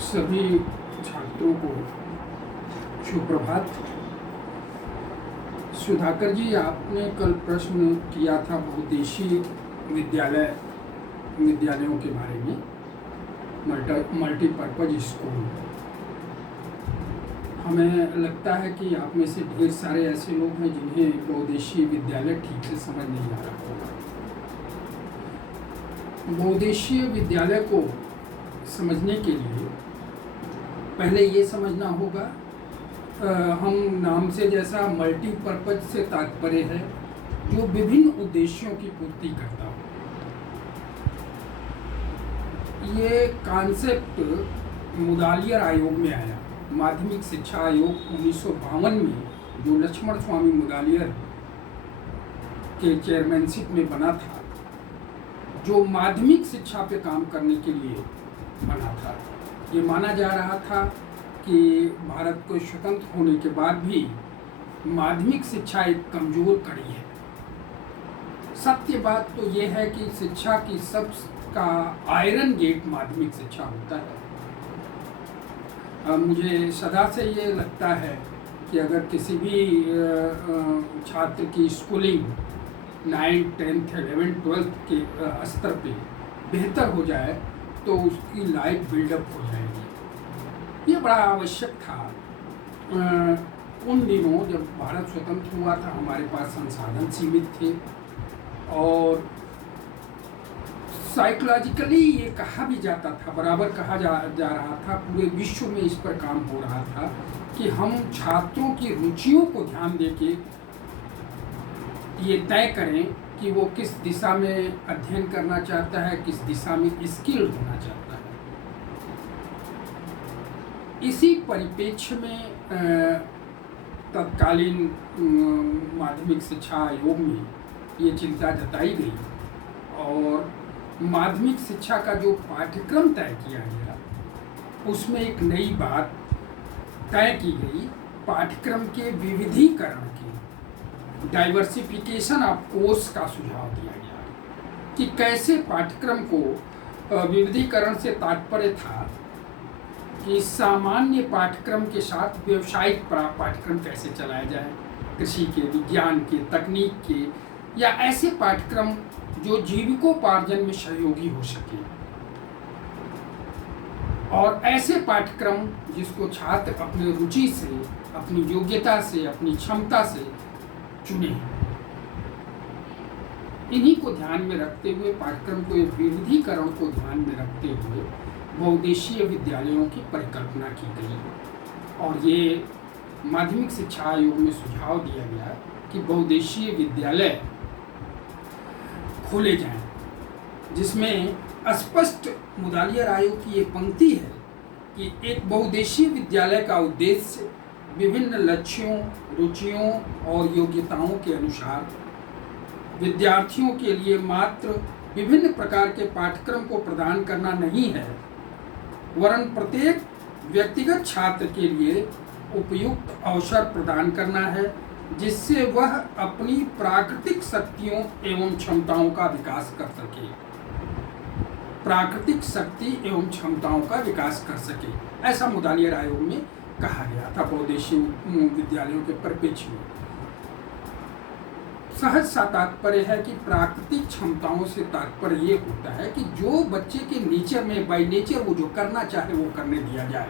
सभी छात्रों को सुप्रभात। सुधाकर जी, आपने कल प्रश्न किया था बहुउद्देशीय विद्यालयों के बारे में, मल्टीपर्पज स्कूल। हमें लगता है कि आप में से ढेर सारे ऐसे लोग हैं जिन्हें बहुउद्देशीय विद्यालय ठीक से समझ नहीं आ रहा होगा। बहुउद्देशीय विद्यालय को समझने के लिए पहले ये समझना होगा, हम नाम से जैसा मल्टीपर्पज से तात्पर्य है जो विभिन्न उद्देश्यों की पूर्ति करता हो। ये कॉन्सेप्ट मुदालियर आयोग में आया, माध्यमिक शिक्षा आयोग 1952 में, जो लक्ष्मण स्वामी मुदालियर के चेयरमैनशिप में बना था, जो माध्यमिक शिक्षा पे काम करने के लिए बना था। ये माना जा रहा था कि भारत को स्वतंत्र होने के बाद भी माध्यमिक शिक्षा एक कमजोर कड़ी है। सत्य बात तो ये है कि शिक्षा की सबका आयरन गेट माध्यमिक शिक्षा होता है। मुझे सदा से ये लगता है कि अगर किसी भी छात्र की schooling 9th, 10th, 11th, 12th के स्तर पे बेहतर हो जाए तो उसकी लाइफ बिल्डअप हो जाएगी। ये बड़ा आवश्यक था। उन दिनों जब भारत स्वतंत्र हुआ था, हमारे पास संसाधन सीमित थे और साइकोलॉजिकली ये कहा भी जाता था, बराबर कहा जा रहा था, पूरे विश्व में इस पर काम हो रहा था कि हम छात्रों की रुचियों को ध्यान देके ये तय करें कि वो किस दिशा में अध्ययन करना चाहता है, किस दिशा में स्किल होना चाहता है। इसी परिप्रेक्ष्य में तत्कालीन माध्यमिक शिक्षा आयोग में ये चिंता जताई गई और माध्यमिक शिक्षा का जो पाठ्यक्रम तय किया गया उसमें एक नई बात तय की गई, पाठ्यक्रम के विविधीकरण की, डाइवर्सिफिकेशन ऑफ कोर्स का सुझाव दिया गया कि कैसे पाठ्यक्रम को, विविधीकरण से तात्पर्य था कि सामान्य पाठ्यक्रम के साथ व्यावसायिक पाठ्यक्रम कैसे चलाया जाए, कृषि के, विज्ञान के, तकनीक के, या ऐसे पाठ्यक्रम जो जीविकोपार्जन में सहयोगी हो सके, और ऐसे पाठ्यक्रम जिसको छात्र अपनी रुचि से, अपनी योग्यता से, अपनी क्षमता से चुने। इन्हीं को ध्यान में रखते हुए, पाठ्यक्रम को, विविधीकरण को ध्यान में रखते हुए बहुउद्देशीय विद्यालयों की परिकल्पना की गई और ये माध्यमिक शिक्षा आयोग में सुझाव दिया गया कि बहुउद्देशीय विद्यालय खोले जाएं, जिसमें स्पष्ट मुदालियर आयोग की ये पंक्ति है कि एक बहुउद्देशीय विद्यालय का उद्देश्य विभिन्न लक्ष्यों, रुचियों और योग्यताओं के अनुसार विद्यार्थियों के लिए मात्र विभिन्न प्रकार के पाठ्यक्रम को प्रदान करना नहीं है, वरन प्रत्येक व्यक्तिगत छात्र के लिए उपयुक्त अवसर प्रदान करना है जिससे वह अपनी प्राकृतिक शक्तियों एवं क्षमताओं का विकास कर सके। प्राकृतिक शक्ति एवं क्षमताओं का विकास कर सके, ऐसा मुदालियर आयोग में कहा गया था बहुउद्देशीय विद्यालयों के परिप्रेक्ष्य में। सहज सा तात्पर्य है कि प्राकृतिक क्षमताओं से तात्पर्य ये होता है कि जो बच्चे के नेचर में, बाय नेचर, वो जो करना चाहे वो करने दिया जाए।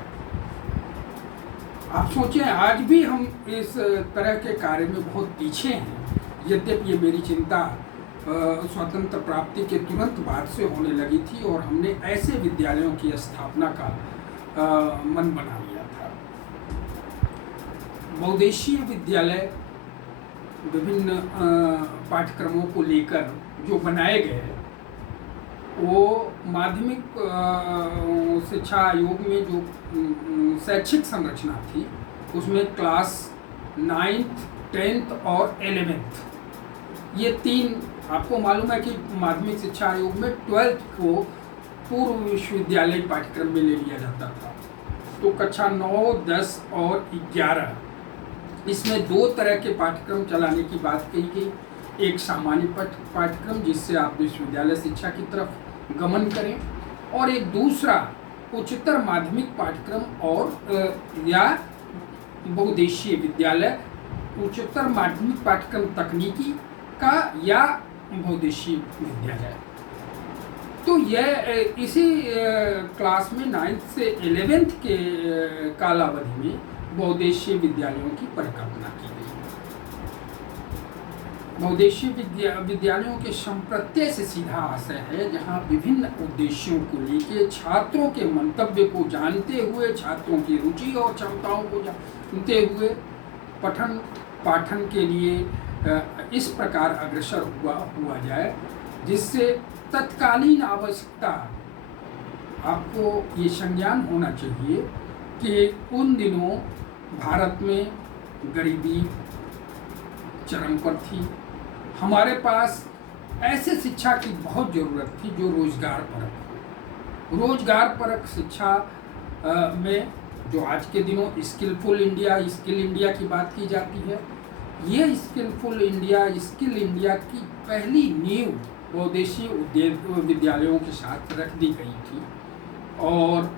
आप सोचें, आज भी हम इस तरह के कार्य में बहुत पीछे हैं, यद्यपि ये मेरी चिंता स्वतंत्र प्राप्ति के तुरंत बाद से होने लगी थी और हमने ऐसे विद्यालयों की स्थापना का मन बना लिया था। बहुउद्देशीय विद्यालय विभिन्न पाठ्यक्रमों को लेकर जो बनाए गए, वो माध्यमिक शिक्षा आयोग में जो शैक्षिक संरचना थी उसमें क्लास 9th, 10th और 11th, ये तीन, आपको मालूम है कि माध्यमिक शिक्षा आयोग में 12th को पूर्व विश्वविद्यालय पाठ्यक्रम में ले लिया जाता था। तो कक्षा 9, 10 और 11 इसमें दो तरह के पाठ्यक्रम चलाने की बात कही गई। एक सामान्य पाठ्यक्रम जिससे आप विश्वविद्यालय शिक्षा की तरफ गमन करें, और एक दूसरा उच्चतर माध्यमिक पाठ्यक्रम और या बहुउद्देशीय विद्यालय, उच्चतर माध्यमिक पाठ्यक्रम तकनीकी का या बहुउद्देशीय विद्यालय। तो यह इसी क्लास में 9th से 11th के कालावधि में बहुउद्देशीय विद्यालयों की परिकल्पना की गई। बहुउद्देशीय विद्यालयों के संप्रत्यय से सीधा आशय है जहां विभिन्न उद्देश्यों को लेकर छात्रों के मंतव्य को जानते हुए, छात्रों की रुचि और क्षमताओं को जानते हुए पठन पाठन के लिए इस प्रकार अग्रसर हुआ जाए जिससे तत्कालीन आवश्यकता, आपको ये संज्ञान होना चाहिए कि उन दिनों भारत में गरीबी चरम पर थी। हमारे पास ऐसे शिक्षा की बहुत ज़रूरत थी जो रोजगार परक हो। रोजगार परक शिक्षा में जो आज के दिनों स्किल इंडिया की बात की जाती है, ये स्किल इंडिया की पहली नींव बहुउद्देशीय विद्यालयों के साथ रख दी गई थी और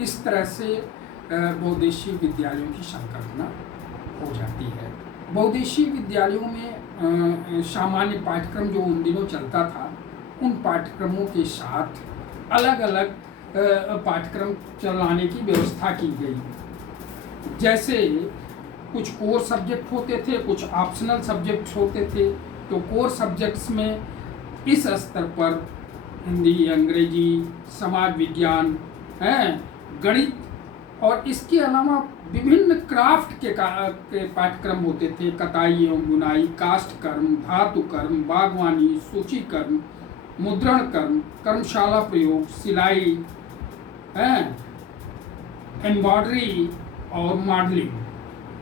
इस तरह से बहुउद्देशीय विद्यालयों की संकल्पना हो जाती है। बहुउद्देशीय विद्यालयों में सामान्य पाठ्यक्रम जो उन दिनों चलता था, उन पाठ्यक्रमों के साथ अलग अलग पाठ्यक्रम चलाने की व्यवस्था की गई। जैसे कुछ कोर सब्जेक्ट होते थे, कुछ ऑप्शनल सब्जेक्ट्स होते थे। तो कोर सब्जेक्ट्स में इस स्तर पर हिंदी, अंग्रेजी, समाज विज्ञान, गणित और इसके अलावा विभिन्न क्राफ्ट के पाठ्यक्रम होते थे। कताई एवं बुनाई, काष्ठ कर्म, धातु कर्म, बागवानी, सूची कर्म, मुद्रण कर्म, कर्मशाला प्रयोग, सिलाई, एम्ब्रॉयडरी और मॉडलिंग,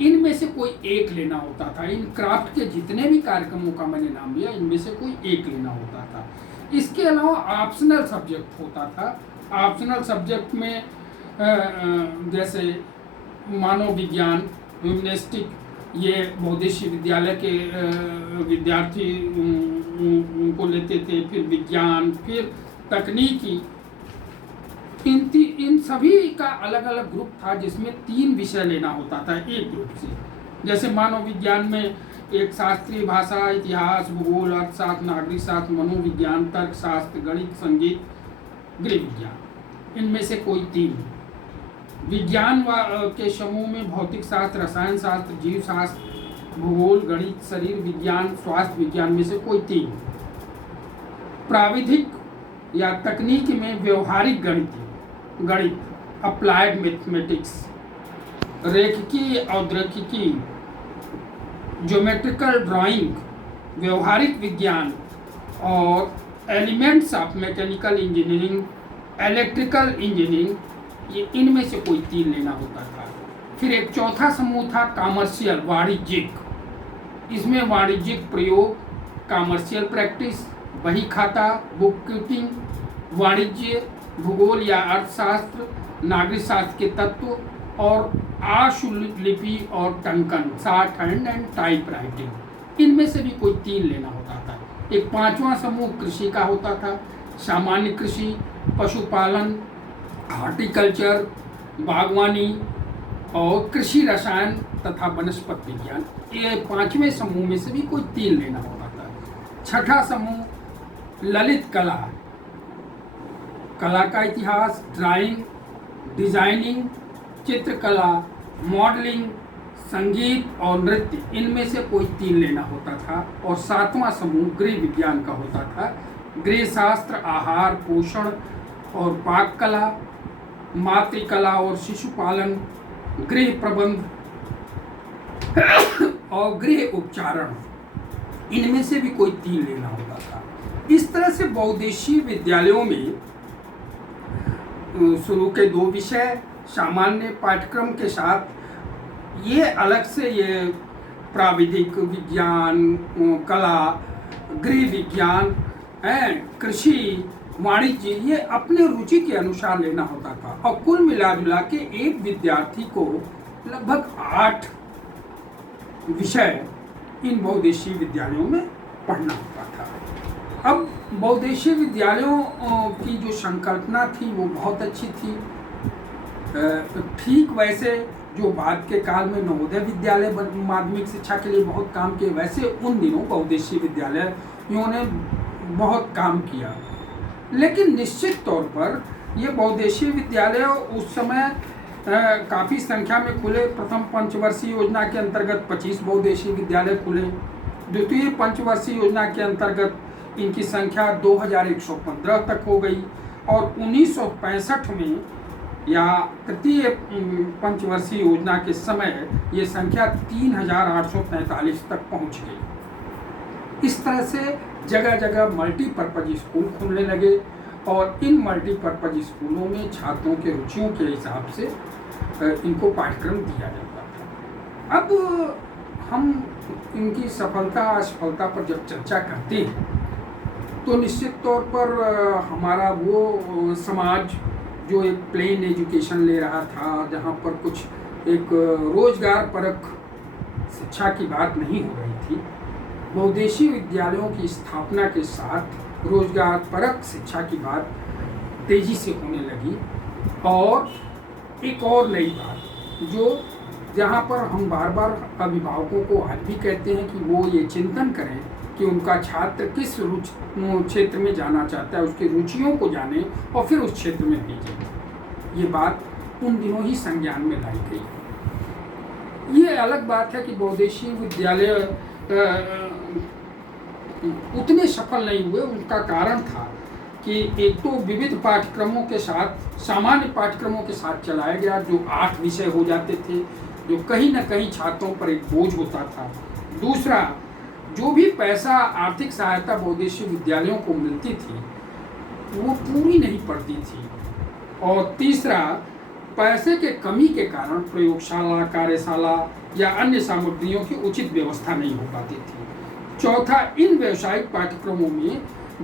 इनमें से कोई एक लेना होता था। इन क्राफ्ट के जितने भी कार्यक्रमों का मैंने नाम लिया, इनमें से कोई एक लेना होता था। इसके अलावा ऑप्शनल सब्जेक्ट होता था। ऑप्शनल सब्जेक्ट में जैसे मानव विज्ञान, ह्यूमनिस्टिक, ये बहुउद्देशीय विद्यालय के विद्यार्थी उनको लेते थे। फिर विज्ञान, फिर तकनीकी, इन सभी का अलग अलग ग्रुप था जिसमें 3 विषय लेना होता था एक ग्रुप से। जैसे मानव विज्ञान में एक शास्त्रीय भाषा, इतिहास, भूगोल, अर्थशास्त्र, नागरिक शास्त्र, मनोविज्ञान, तर्कशास्त्र, गणित, संगीत, गृह विज्ञान, इनमें से कोई 3। विज्ञान के समूह में भौतिक शास्त्र, रसायन शास्त्र, जीव शास्त्र, भूगोल, गणित, शरीर विज्ञान, स्वास्थ्य विज्ञान में से कोई 3। प्राविधिक या तकनीकी में व्यवहारिक गणित, अप्लाइड मैथमेटिक्स, रेखिकी, औद्योगिकी, ज्योमेट्रिकल ड्राइंग, व्यवहारिक विज्ञान और elements of mechanical engineering, electrical engineering, ये इनमें से कोई 3 लेना होता था। फिर एक चौथा समूह था कॉमर्शियल, वाणिज्यिक। इसमें वाणिज्यिक प्रयोग, कॉमर्शियल प्रैक्टिस, बही खाता, बुक कीपिंग, वाणिज्य, भूगोल या अर्थशास्त्र, नागरिक शास्त्र के तत्व और आशुलिपि और टंकन, shorthand and typewriting, इनमें से भी कोई 3 लेना होता था। एक 5वां समूह कृषि का होता था। सामान्य कृषि, पशुपालन, हॉर्टिकल्चर, बागवानी और कृषि रसायन तथा वनस्पति विज्ञान, ये 5वें समूह में से भी कोई 3 लेना होता था। 6ठा समूह ललित कला, कला का इतिहास, ड्राइंग, डिजाइनिंग, चित्रकला, मॉडलिंग, संगीत और नृत्य, इनमें से कोई 3 लेना होता था। और 7वां समूह गृह विज्ञान का होता था। गृह शास्त्र, आहार, पोषण और पाक कला, मातृकला और शिशुपालन, गृह प्रबंध और गृह उपचारण, इनमें से भी कोई 3 लेना होता था। इस तरह से बहुउद्देशीय विद्यालयों में शुरू के 2 विषय सामान्य पाठ्यक्रम के साथ ये अलग से ये प्राविधिक विज्ञान, कला, गृह विज्ञान, कृषि, वाणिज्य, ये अपने रुचि के अनुसार लेना होता था। और कुल मिला जुला के एक विद्यार्थी को लगभग 8 विषय इन बहुउद्देशीय विद्यालयों में पढ़ना होता था। अब बहुउद्देशीय विद्यालयों की जो संकल्पना थी वो बहुत अच्छी थी। ठीक वैसे जो बाद के काल में नवोदय विद्यालय माध्यमिक शिक्षा के लिए बहुत काम किए, वैसे उन दिनों बहुउद्देशीय विद्यालयों ने बहुत काम किया। लेकिन निश्चित तौर पर ये बहुउद्देशीय विद्यालय उस समय काफ़ी संख्या में खुले। प्रथम पंचवर्षीय योजना के अंतर्गत 25 बहुउद्देशीय विद्यालय खुले। द्वितीय पंचवर्षीय योजना के अंतर्गत इनकी संख्या 2115 तक हो गई और 1965 में या तृतीय पंचवर्षीय योजना के समय ये संख्या 3843 तक पहुंच गई। इस तरह से जगह जगह मल्टीपर्पज स्कूल खुलने लगे और इन मल्टीपर्पज स्कूलों में छात्रों के रुचियों के हिसाब से इनको पाठ्यक्रम दिया जाता था। अब हम इनकी सफलता असफलता पर जब चर्चा करते हैं तो निश्चित तौर पर हमारा वो समाज जो एक प्लेन एजुकेशन ले रहा था, जहाँ पर कुछ एक रोजगार परक शिक्षा की बात नहीं हो रही थी, बहुउद्देशीय विद्यालयों की स्थापना के साथ रोजगार परक शिक्षा की बात तेजी से होने लगी। और एक और नई बात जो जहाँ पर हम बार बार अभिभावकों को आज भी कहते हैं कि वो ये चिंतन करें कि उनका छात्र किस क्षेत्र में जाना चाहता है, उसकी रुचियों को जाने और फिर उस क्षेत्र में भेजें। ये बात उन दिनों ही संज्ञान में लाई गई। ये अलग बात है कि बहुउद्देशीय विद्यालय उतने सफल नहीं हुए। उनका कारण था कि एक तो विविध पाठ्यक्रमों के साथ, सामान्य पाठ्यक्रमों के साथ चलाया गया, जो 8 विषय हो जाते थे, जो कहीं ना कहीं छात्रों पर एक बोझ होता था। दूसरा, जो भी पैसा आर्थिक सहायता बहुउद्देशीय विद्यालयों को मिलती थी वो पूरी नहीं पड़ती थी। और तीसरा, पैसे के कमी के कारण प्रयोगशाला, कार्यशाला या अन्य सामग्रियों की उचित व्यवस्था नहीं हो पाती थी। चौथा, इन व्यावसायिक पाठ्यक्रमों में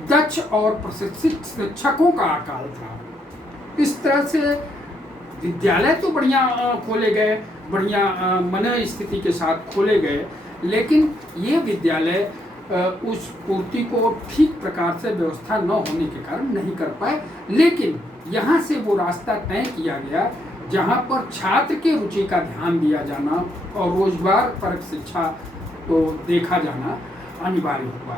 दक्ष और प्रशिक्षित शिक्षकों का अकाल था। इस तरह से विद्यालय तो बढ़िया खोले गए, बढ़िया मन स्थिति के साथ खोले गए, लेकिन ये विद्यालय उस पूर्ति को ठीक प्रकार से व्यवस्था न होने के कारण नहीं कर पाए। लेकिन यहाँ से वो रास्ता तय किया गया जहाँ पर छात्र के रुचि का ध्यान दिया जाना और रोजगार परक शिक्षा को देखा जाना अनिवार्य हुआ।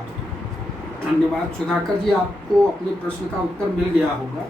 धन्यवाद सुधाकर जी, आपको अपने प्रश्न का उत्तर मिल गया होगा।